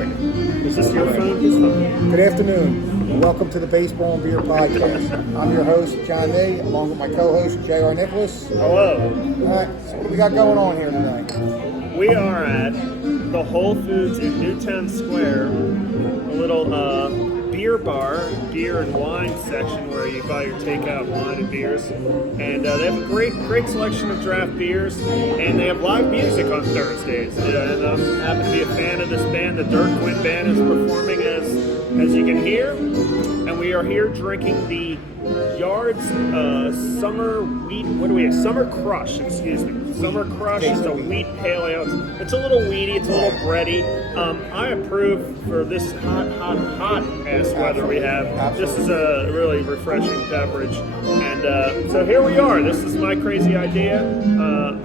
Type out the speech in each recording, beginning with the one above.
Perfect. Is this your phone? Good afternoon. Welcome to the Baseball and Beer Podcast. I'm your host, John May, along with my co-host, J.R. Nicholas. Hello. All right, so what do we got going on here today? We are at the Whole Foods in Newtown Square, a little beer bar, beer and wine section where you buy your takeout wine and beers. And they have a great selection of draft beers, and they have live music on Thursdays. And I happen to be a fan of this band. The Dirt Quinn Band is performing as you can hear. And we are here drinking the Yard's Summer Wheat, Summer Crush, excuse me. Summer Crush is a wheat pale ale. It's a little weedy, it's a little bready. I approve for this hot ass weather we have. This is a really refreshing beverage. And so here we are. This is my crazy idea.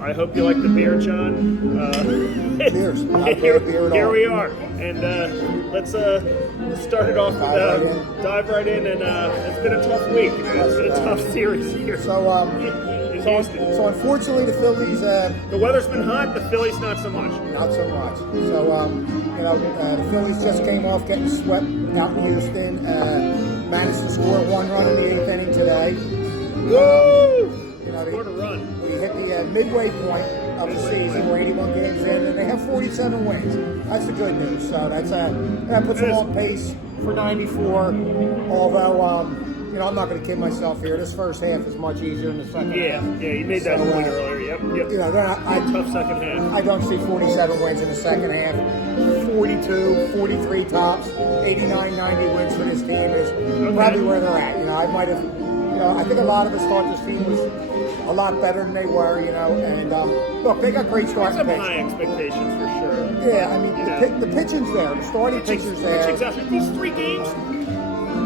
I hope you like the beer, John. Cheers. Here we are. And let's start it off with dive right in. And it's been a tough week. It's been a tough series here. So unfortunately, the Phillies. The weather's been hot. The Phillies, not so much. Not so much. So the Phillies just came off getting swept out in Houston. Managed to score one run in the eighth inning today. Woo! Scored a run. We hit the midway point of the season. We're 81 games in, and they have 47 wins. That's the good news. So that puts them on pace for 94. Although, I'm not going to kid myself here. This first half is much easier than the second half. Yeah, you made that point earlier. Yep. Tough second half. I don't see 47 wins in the second half. 42, 43 tops, 89, 90 wins for this team is probably where they're at. I think a lot of us thought this team was a lot better than they were, and look, they got great starting pitching. High expectations for sure. Yeah, I mean, the pitching's there, the starting pitcher's there. Exactly. These three games,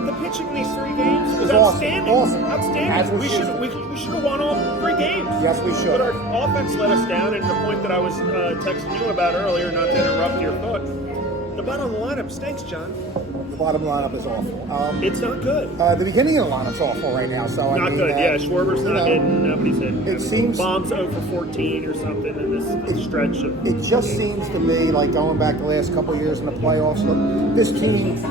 the pitching in these three games was outstanding. Awesome. Outstanding. We should have won all three games. Yes, we should. But our offense let us down, and the point that I was texting you about earlier, not to interrupt your thought, the bottom of the lineup stinks, John. The bottom lineup is awful. It's not good. The beginning of the lineup's awful right now. So not good. Yeah, Schwarber's not hitting. Nobody's hitting. It seems Bomb's over 14 or something in this stretch. It just seems to me like going back the last couple of years in the playoffs. Look, this team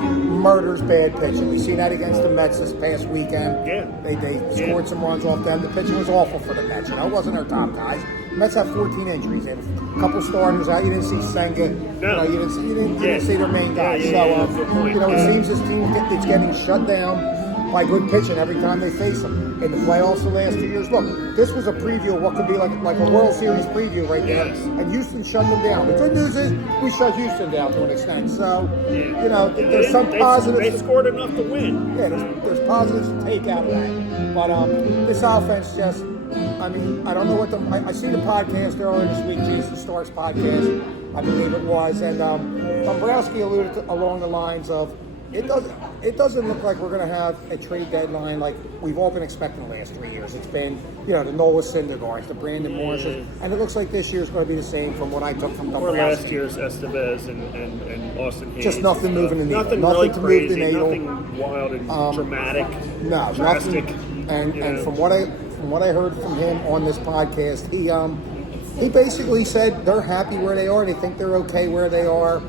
murders bad pitching. We've seen that against the Mets this past weekend. Yeah. They scored some runs off them. The pitching was awful for the Mets. It wasn't their top guys. The Mets have 14 injuries. They have a couple starters out. You didn't see Senga. No. You didn't see their main guys. It seems this team is getting shut down by good pitching every time they face them. In the playoffs the last 2 years, look, this was a preview of what could be like a World Series preview right there. Yes. And Houston shut them down. The good news is we shut Houston down to an extent. So, there's some positives. They scored enough to win. Yeah, there's positives to take out of that. But this offense just, I don't know what I seen the podcast earlier this week, Jason Stark's podcast, I believe it was, and Dombrowski alluded along the lines of, it doesn't look like we're going to have a trade deadline like we've all been expecting the last 3 years. It's been, the Noah Syndergaards, the Brandon Morrises, and it looks like this year's going to be the same from what I took from Dombrowski. Or last year's Estevez and Austin Hayes. Just nothing moving the needle. Nothing really crazy, nothing wild and dramatic. No, drastic. And from what I heard from him on this podcast, he basically said they're happy where they are. They think they're okay where they are.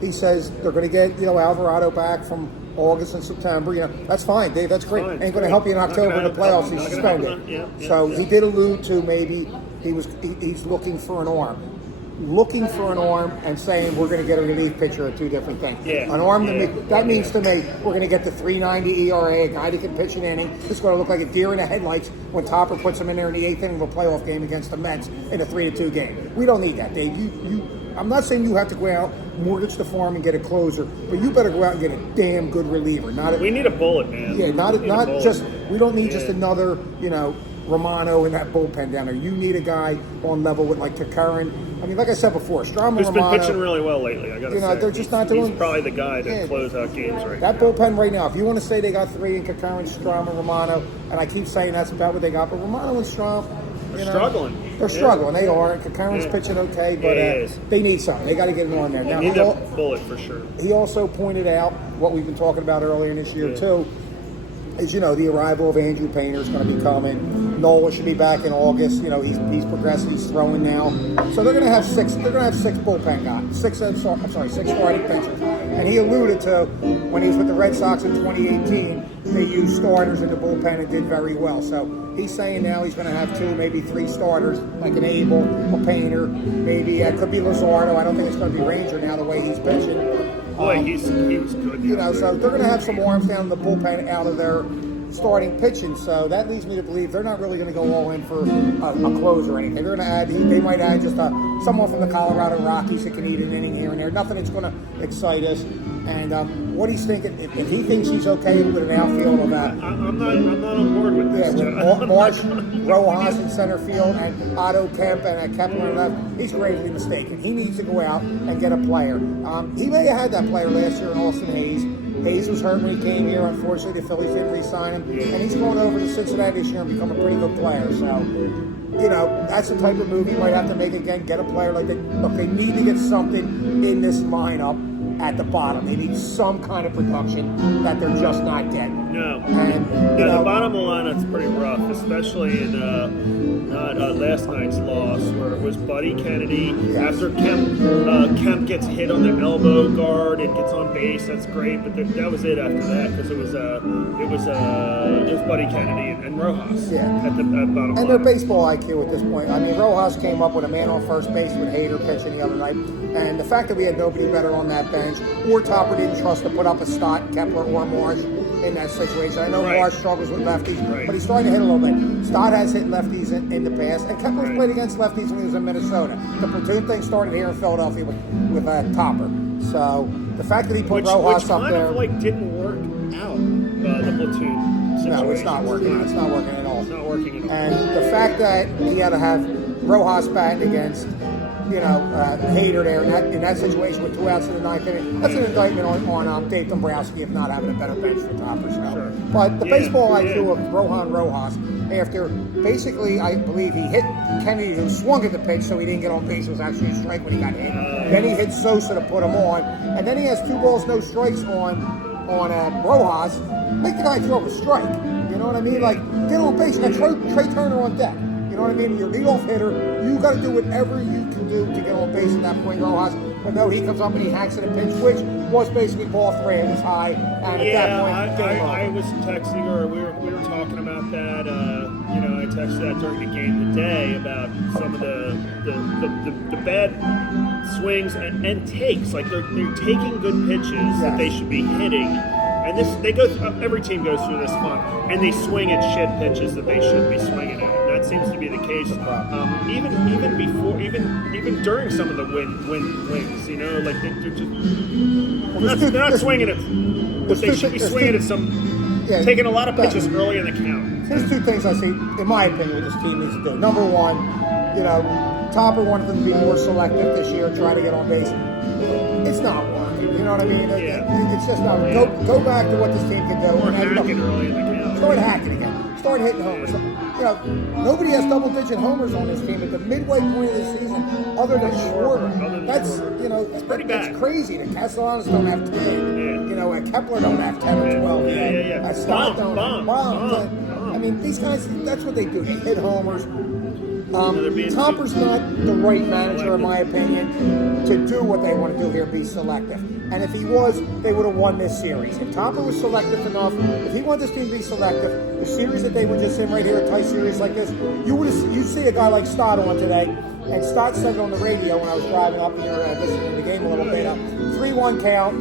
He says they're going to get Alvarado back from August and September. That's fine, Dave. That's great. Ain't going to help you in October in the playoffs. He's suspended. So he did allude to maybe he's looking for an arm. Looking for an arm and saying we're going to get a relief pitcher are two different things. Yeah. An arm that means to me we're going to get the 3.90 ERA, a guy that can pitch an inning. It's going to look like a deer in the headlights when Topper puts him in there in the eighth inning of a playoff game against the Mets in a 3-2 game. We don't need that, Dave. I'm not saying you have to go out, mortgage the farm, and get a closer, but you better go out and get a damn good reliever. We need a bullet, man. Yeah, not just. We don't need just another, Romano in that bullpen down there. You need a guy on level with like Kakarin. Like I said before, Strom and Romano. Who's been pitching really well lately, I got to say. They're just not doing. He's probably the guy to close out games right now. That bullpen right now, if you want to say they got three in Kakarin, Strom, and Romano, and I keep saying that's about what they got, but Romano and Strom, they're struggling. They're struggling. They are. Kakarin's pitching okay, but they need something. They got to get it on there. They need a bullet for sure. He also pointed out what we've been talking about earlier in this year too. as you know, the arrival of Andrew Painter is going to be coming. Nola should be back in August. You know, he's progressing. He's throwing now. So they're going to have six. They're going to have six bullpen guys. Six starting pitchers. And he alluded to when he was with the Red Sox in 2018, they used starters in the bullpen and did very well. So he's saying now he's going to have 2, maybe 3 starters, like an Abel, a Painter, maybe it could be Luzardo. I don't think it's going to be Ranger now the way he's pitching. Boy, he was good. You know, so they're going to have some arms down in the bullpen out of their starting pitching. So that leads me to believe they're not really going to go all in for a close or anything. They're going to add. They might add just someone from the Colorado Rockies that can eat an inning here and there. Nothing that's going to excite us. And what he's thinking, if he thinks he's okay with an outfield of that, I'm not on board with this. Yeah, with Marsh, Rojas in center field, and Otto Kemp and Kepler in left, he's gravely mistaken. He needs to go out and get a player. He may have had that player last year in Austin Hayes. Hayes was hurt when he came here. Unfortunately, the Phillies didn't re-sign him, and he's going over to Cincinnati this year and become a pretty good player. So, you know, that's the type of move he might have to make again. Get a player like that. Look, they need to get something in this lineup at the bottom. They need some kind of production that they're just not getting. No. And the bottom of the lineup's pretty rough, especially in last night's loss, where it was Buddy Kennedy. Yes. After Kemp gets hit on the elbow guard and gets on base, that's great. But that was it after that, because it was Buddy Kennedy and Rojas at the bottom. And their baseball IQ at this point. I mean, Rojas came up with a man on first base with Hader pitching the other night, and the fact that we had nobody better on that bench, or Topper didn't trust to put up a Stott, Kepler, or Marsh in that situation. I know Marsh struggles with lefties, but he's starting to hit a little bit. Stott has hit lefties in the past, and Kepler's played against lefties when he was in Minnesota. The platoon thing started here in Philadelphia with Topper. So the fact that he put Rojas up there, didn't work out. The platoon situation. No, it's not working. It's not working at all. It's not working at all. And the fact that he had to have Rojas batting against, Hader there in that situation with 2 outs in the 9th inning, that's an indictment on Dave Dombrowski of not having a better bench for Topper. Sure. But the baseball IQ of Rojas, after basically, I believe he hit Kennedy, who swung at the pitch, so he didn't get on base. It was actually a strike when he got hit. Then he hit Sosa to put him on, and then he has 2 balls, no strikes on Rojas. Make the guy throw a strike. You know what I mean? Like, get on base. And Trey Turner on deck. You know what I mean? Your leadoff hitter, you got to do whatever you can do to get on base at that point, Rojas. But no, he comes up and he hacks at a pitch, which was basically ball 3. It was high, and at that point, I was texting her. We were talking about that. I texted that during the game today about some of the bad swings and takes. Like they're taking good pitches that they should be hitting. And every team goes through this fun, and they swing at shit pitches that they should be swinging at. And that seems to be the case. Even before, even during some of the wins, like they're not swinging at. But they should be swinging at taking a lot of pitches early in the count. There's 2 things I see, in my opinion, what this team needs to do. Number 1, Topper wanted them to be more selective this year, try to get on base. It's not working. You know what I mean? It's just not. Go back to what this team can do. Or hacking early in the count. Start hacking again. Start hitting homers. Nobody has double-digit homers on this team at the midway point of the season, other than Schwarber. That's pretty bad. That's crazy. The Castellanos don't have 10. And Kepler don't have 10 or 12. Yeah. Stott don't. I mean, these guys. That's what they do. They hit homers. Topper's not the right manager, in my opinion, to do what they want to do here, be selective. And if he was, they would have won this series. If Topper was selective enough, if he wanted this team to be selective, the series that they were just in right here, a tight series like this, you'd see a guy like Stott on today, and Stott said it on the radio when I was driving up here and listening to the game a little bit. 3-1 count,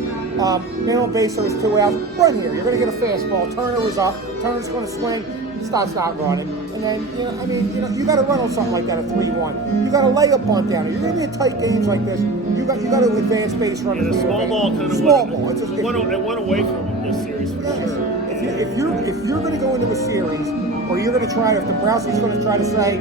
man on base, so it's 2 outs. Run here, you're going to get a fastball. Turner was up, Turner's going to swing. Stott's not running. And then, you got to run on something like that, a 3-1. You got to lay a bunt down. You're going to be in tight games like this. You got to advance base runners. The small ball kind of went away from this series for sure. If you're going to go into a series, or you're going to try, if Dombrowski's going to try to say,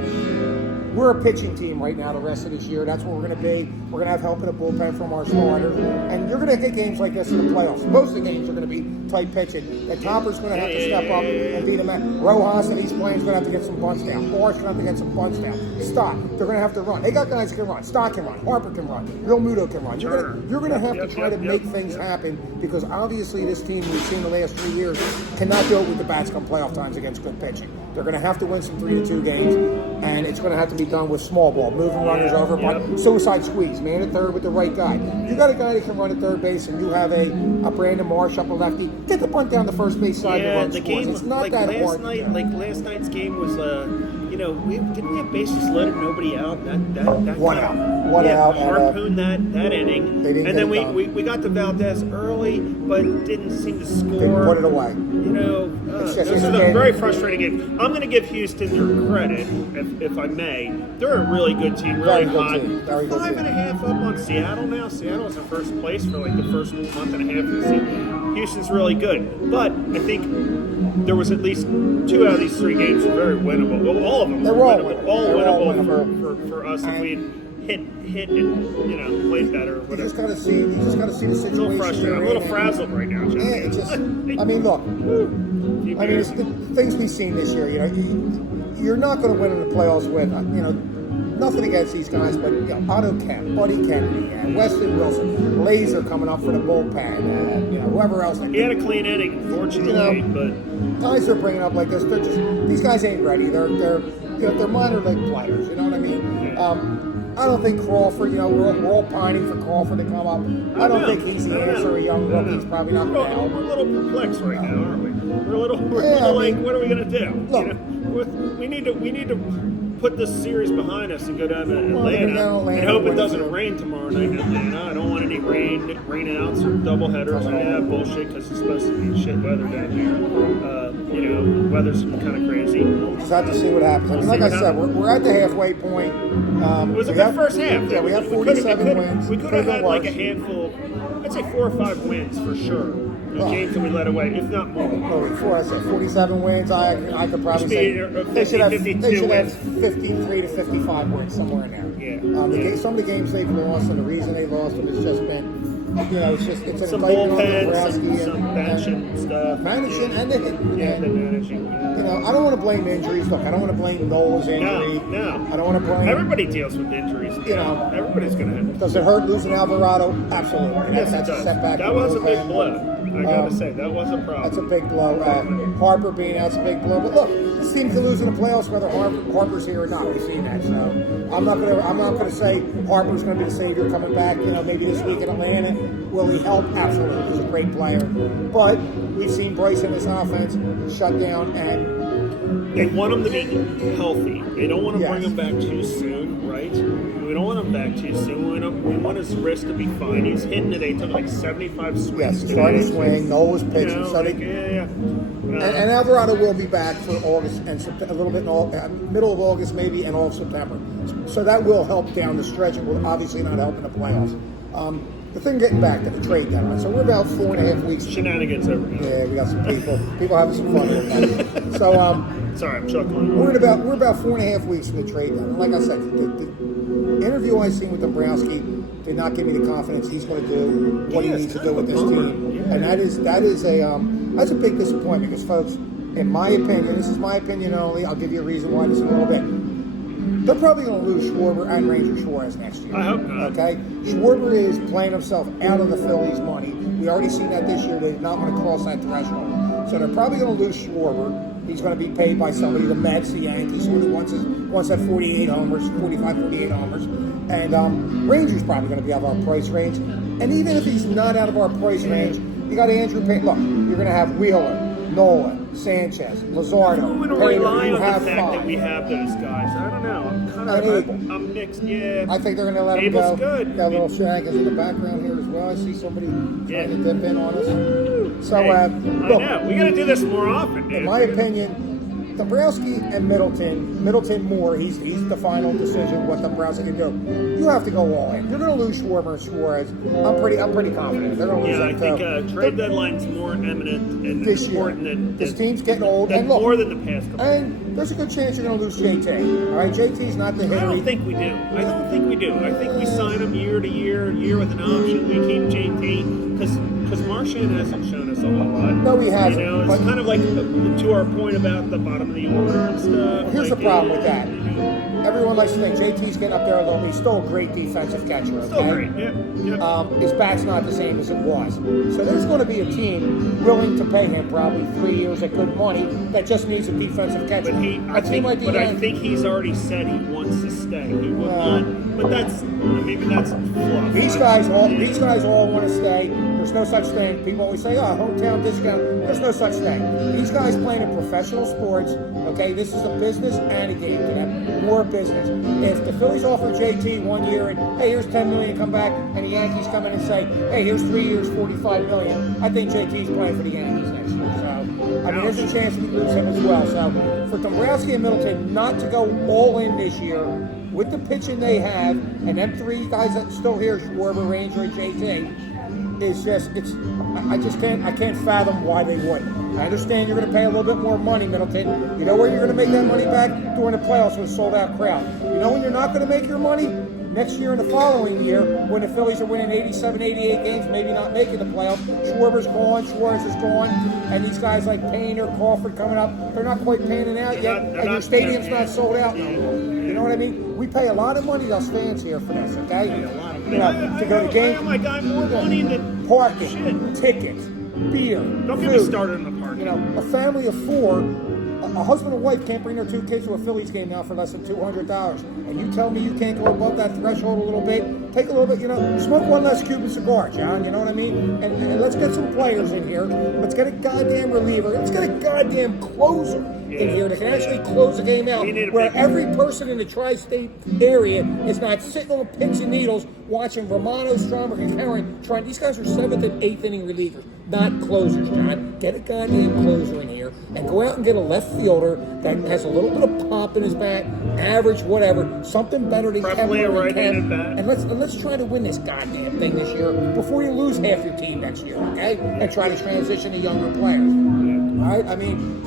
we're a pitching team right now the rest of this year. That's what we're going to be. We're going to have help in the bullpen from our starters. And you're going to hit games like this in the playoffs. Most of the games are going to be tight pitching. And Topper's going to have to step up and beat him at. Rojas and these players going to have to get some bunts down. Barr's going to have to get some bunts down. Stott, they're going to have to run. They got guys who can run. Stott can run. Harper can run. Real Muto can run. You're going to have to try to make things happen because obviously this team we've seen the last 3 years cannot do it with the bats come playoff times against good pitching. They're going to have to win some 3-2 games, and it's going to have to be done with small ball, moving runners over, but suicide squeeze, man at third with the right guy. You got a guy that can run at third base, and you have a Brandon Marsh up a lefty. Get the bunt down the first base side and run the scores. game, It's not like that last hard. night, like last night's game was, we didn't have bases loaded, nobody out. That One kind of- out. One out. Harpooned that inning, They didn't and get then it done. we got to Valdez early, but didn't seem to score. Didn't put it away. This just- is it's a a game. very frustrating game. I'm going to give Houston their credit, if I may. They're a really good team, really Very good hot. team. Very good 5.5 up on Seattle now. Seattle's in first place for like the first month and a half of the season. Houston's really good, but I think there was at least 2 out of these 3 games were very winnable. Well, all of them. They were all winnable. All They were all winnable for us if we'd hit and played better or You whatever. just got to see the I'm a situation. little frustrated. I'm a little you're in. frazzled right now, John. Yeah, it's just. I mean, look. It's the things we've seen this year. You're not going to win in the playoffs with nothing against these guys, but Otto Kemp, Buddy Kennedy, and Weston Wilson, Laser coming up for the bullpen, and whoever else. He had a clean inning, unfortunately, but guys are bringing up like this. They're just these guys ain't ready. They're minor league players. You know what I mean? I don't think Crawford. We're all pining for Crawford to come up. I don't think he's the answer. A young rookie. He's probably not going to help. We're a little perplexed right now, aren't we? We're a little like, what are we going to do? Look, we need to put this series behind us and go down to Atlanta and hope it doesn't rain tomorrow night in Atlanta. I don't want any rain outs or double headers. Bullshit, because it's supposed to be shit weather down here. Weather's kind of crazy. Just have to see what happens. I mean, like I said, we're at the halfway point. It was a good first half. Yeah, we have 47 wins. We could have had like a handful, I'd say 4 or 5 wins for sure. Games that we let away, if not more. Before I said 47 wins, I could probably say they should have 53 to 55 wins somewhere in there. Yeah. Some of the games they've lost, and the reason they lost them has just been, it's an some indictment on bullpen, Nebraska some bench and stuff. Managing and the hitting. Yeah, the managing. I don't want to blame injuries. Look, I don't want to blame Nola's injury. No. I don't want to blame. Everybody deals with injuries. Everybody's going to have. Does it hurt losing Alvarado? Absolutely. Yes, That's it a does. setback. That was a big blow. I gotta say, that was a problem. That's a big blow. Harper being out's a big blow. But look, this team can lose in the playoffs whether Harper's here or not. We've seen that. So I'm not gonna say Harper's gonna be the savior coming back. Maybe this week in Atlanta. Will he help? Absolutely. He's a great player. But we've seen Bryce in his offense shut down, and they want him to be healthy. They don't want to bring him back too soon, right? We don't want him back too soon. We want his wrist to be fine. He's hitting today. He took like 75 swings. Yes, starting to swing. Noel was pitching. And Alvarado will be back for August and a little bit in middle of August maybe and all of September. So that will help down the stretch. It will obviously not help in the playoffs. The thing getting back to the trade deadline. So we're about 4.5 weeks. Shenanigans over here. Yeah, we got some people having some fun with that. So sorry, I'm chuckling. We're about 4.5 weeks from the trade deadline. Like I said, the interview I seen with Dombrowski did not give me the confidence he's going to do what he needs to do with this team, and that's a big disappointment because, folks, in my opinion, this is my opinion only. I'll give you a reason why in just a little bit. They're probably going to lose Schwarber and Ranger Suarez next year. I hope not. Okay? Schwarber is playing himself out of the Phillies' money. We already seen that this year. They did not want to cross that threshold. So they're probably going to lose Schwarber. He's going to be paid by somebody, the Mets, the Yankees, who wants that 48 homers, 45, 48 homers. And Ranger's probably going to be out of our price range. And even if he's not out of our price range, you got Andrew Payne. Look, you're going to have Wheeler, Nolan, Sanchez, Lazardo. I'm going to rely on the fact that we have those guys. I don't know. I'm mixed. Yeah. I think they're going to let him Abel's go. good. Got a little shenanigans in the background here as well. I see somebody trying to dip in on us. So, I look, know. We got to do this more often, dude. in my opinion, Dombrowski and Middleton more. He's the final decision what Dombrowski can do. You have to go all in. You're going to lose Schwarber and Suarez. I'm pretty confident they're going to lose. Yeah, I think trade deadline's more imminent and this important year. than This team's getting old, and look, more than the past couple. And there's a good chance you're going to lose JT. All right, JT's not the hitter. I don't think we do. I think we sign him year to year with an option. We keep JT because Marchand hasn't shown us a whole lot. No, he hasn't. You know, it's kind of like to our point about the bottom of the order and stuff. Here's the problem with that. Everyone likes to think JT's getting up there a little bit. He's still a great defensive catcher. Okay? Still great. Yep. His bat's not the same as it was. So there's going to be a team willing to pay him probably 3 years at good money that just needs a defensive catcher. But I think he's already said he wants to stay. He will not. But maybe that's fluff. These guys all want to stay. There's no such thing. People always say, hometown discount. There's no such thing. These guys playing in professional sports, okay, this is a business and a game to them. More business. If the Phillies offer JT 1 year and, hey, here's $10 million, come back, and the Yankees come in and say, hey, here's 3 years, $45 million, I think JT's playing for the Yankees next year. So, I mean, there's a chance we lose him as well. So, for Dombrowski and Middleton not to go all in this year with the pitching they have, and them three guys that still here, Schwarber, Ranger, and JT, I can't fathom why they wouldn't. I understand you're going to pay a little bit more money, Middleton. You know where you're going to make that money back? During the playoffs with a sold-out crowd. You know when you're not going to make your money? Next year and the following year, when the Phillies are winning 87, 88 games, maybe not making the playoffs. Schwarber's gone, Suarez is gone, and these guys like Payne or Crawford coming up, they're not quite panning out yet, and your stadium's not sold out no more. You know what I mean? We pay a lot of money, us fans here, for this, okay? To go to games. My guy, more money than parking, tickets, beer, Don't food. get me started in the parking. A family of four, a husband and wife can't bring their 2 kids to a Phillies game now for less than $200. And you tell me you can't go above that threshold a little bit? Take a little bit, smoke one less Cuban cigar, John, you know what I mean? And let's get some players in here. Let's get a goddamn reliever. Let's get a goddamn closer in here that can actually close the game out, where every person in the tri-state area is not sitting on pins and needles watching Romano, Stromberg, and Karen trying. These guys are 7th and 8th inning relievers, not closers, John. Get a goddamn closer in here and go out and get a left fielder that has a little bit of pop in his bat, average, whatever, something better than Preferably a right-handed bat. And let's try to win this goddamn thing this year before you lose half your team next year, okay? And try to transition to younger players. All right? I mean,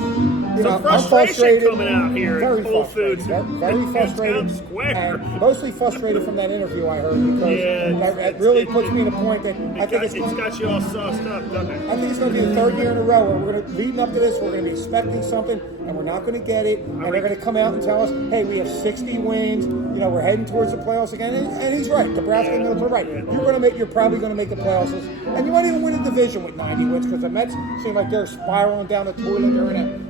some frustration coming out here at Whole Foods. Very frustrated. And mostly frustrated from that interview I heard, because that really puts me in a point that I think it's got you all sauced up, doesn't it? I think it's going to be the 3rd year in a row where we're going to, leading up to this, we're going to be expecting something, and we're not going to get it, and they're going to come out and tell us, hey, we have 60 wins, we're heading towards the playoffs again, and he's right. Nebraska and Middleton are right. You're probably going to make the playoffs, and you might even win a division with 90 wins, because the Mets seem like they're spiraling down the toilet.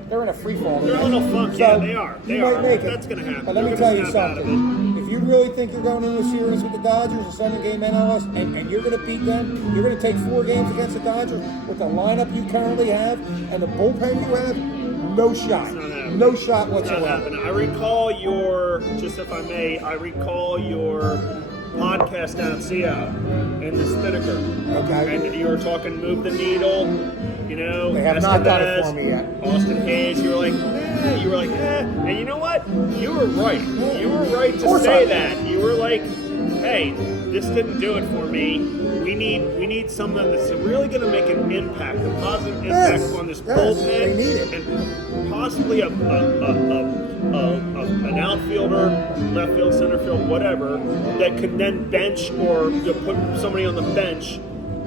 They're in a free fall. They're a little funky. Yeah, they are. You might make it. That's going to happen. But let me tell you something. If you really think you're going into a series with the Dodgers, a 7-game NLS, and you're going to beat them, you're going to take 4 games against the Dodgers with the lineup you currently have and the bullpen you have, no shot. No shot whatsoever. I recall just if I may, your podcast down at Sia in the Spinnaker. Okay. And you were talking move the needle, They have not done it for me yet. Austin Hayes, you were like, And you know what? You were right. You were right to say that. You were like, hey, this didn't do it for me. We need someone that's really going to make an impact, a positive impact on this bullpen, and possibly an outfielder, left field, center field, whatever, that could then bench or put somebody on the bench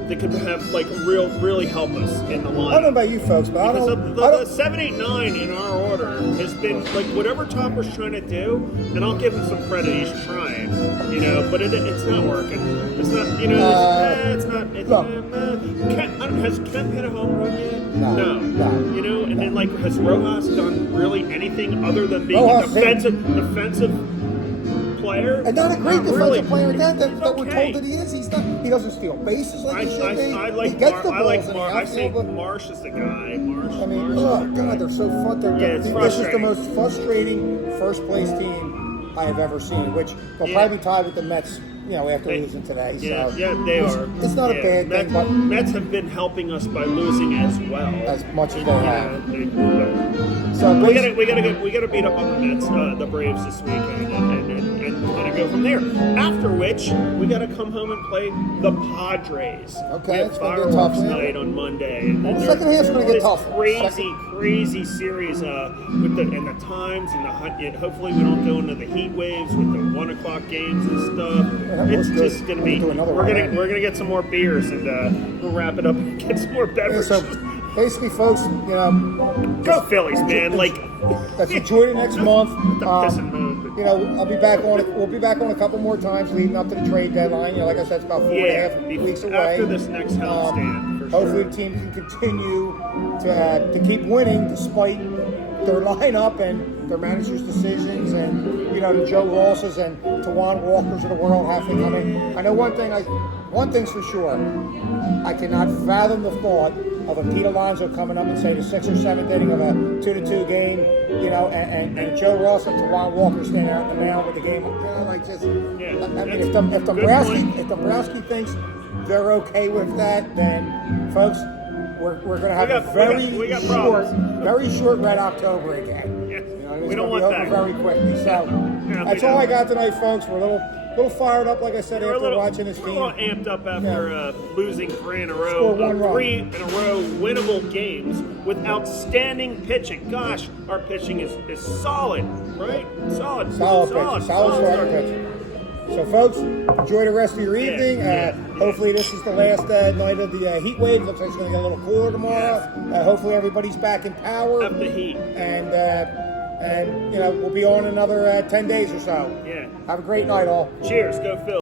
that could have really help us in the line. I don't know about you folks, but the 7, 8, 9 in our order has been whatever Topper's trying to do, and I'll give him some credit. He's trying, but it's not working. It's not, it's not. Has Kemp hit a home run yet? No. And then has Rojas done really anything other than being a defensive player? And not a great defensive player again that we're told that he is. He's not. He doesn't steal bases like he should be. He gets the balls in the I think outfield, Marsh is the guy. Oh God, they're so fun. This is the most frustrating first place team I have ever seen. Which will probably be tied with the Mets after losing today. Yeah, So they are. It's not a bad thing, but Mets have been helping us by losing as well, as much as they have. So So we gotta beat up on the Mets, the Braves this weekend, and go from there. After which we gotta come home and play the Padres. Okay, we have it's gonna be a fireworks tough one. night on Monday. And The second half's gonna get tough. Crazy series with the times and hopefully we don't go into the heat waves with the 1 o'clock games and stuff. It's just gonna be. We're gonna get some more beers and we'll wrap it up and get some more beverages. So basically, folks, Go Phillies, man! Let's enjoy the next month. Pissing moon. I'll be back on it. We'll be back on a couple more times leading up to the trade deadline. Like I said, it's about 4.5 weeks away. After this next homestand, for hopefully, sure. the team can continue to keep winning despite their lineup and their managers' decisions, and the Joe Rosses and Tawan Walkers of the world have to come in. I know one thing's for sure. I cannot fathom the thought of a Pete Alonso coming up and say the 6th or 7th inning of a 2-2 game, and Joe Ross and Tawan Walker standing out in the mound with the game. If Dombrowski thinks they're okay with that, then folks, we're going to have a very short Red October again. Yes. We don't want that. Very quickly. So that's all I got tonight, folks. We're a little fired up, like I said, after watching this team. We're a little amped up after losing 3 in a row. Score one run. 3 in a row winnable games with outstanding pitching. Gosh, our pitching is solid, right? Solid Solid pitching. So, folks, enjoy the rest of your evening. Hopefully, this is the last night of the heat wave. Looks like it's going to get a little cooler tomorrow. Hopefully, everybody's back in power. Up the heat. And we'll be on another 10 days or so. Yeah. Have a great night, all. Cheers. Go Phil.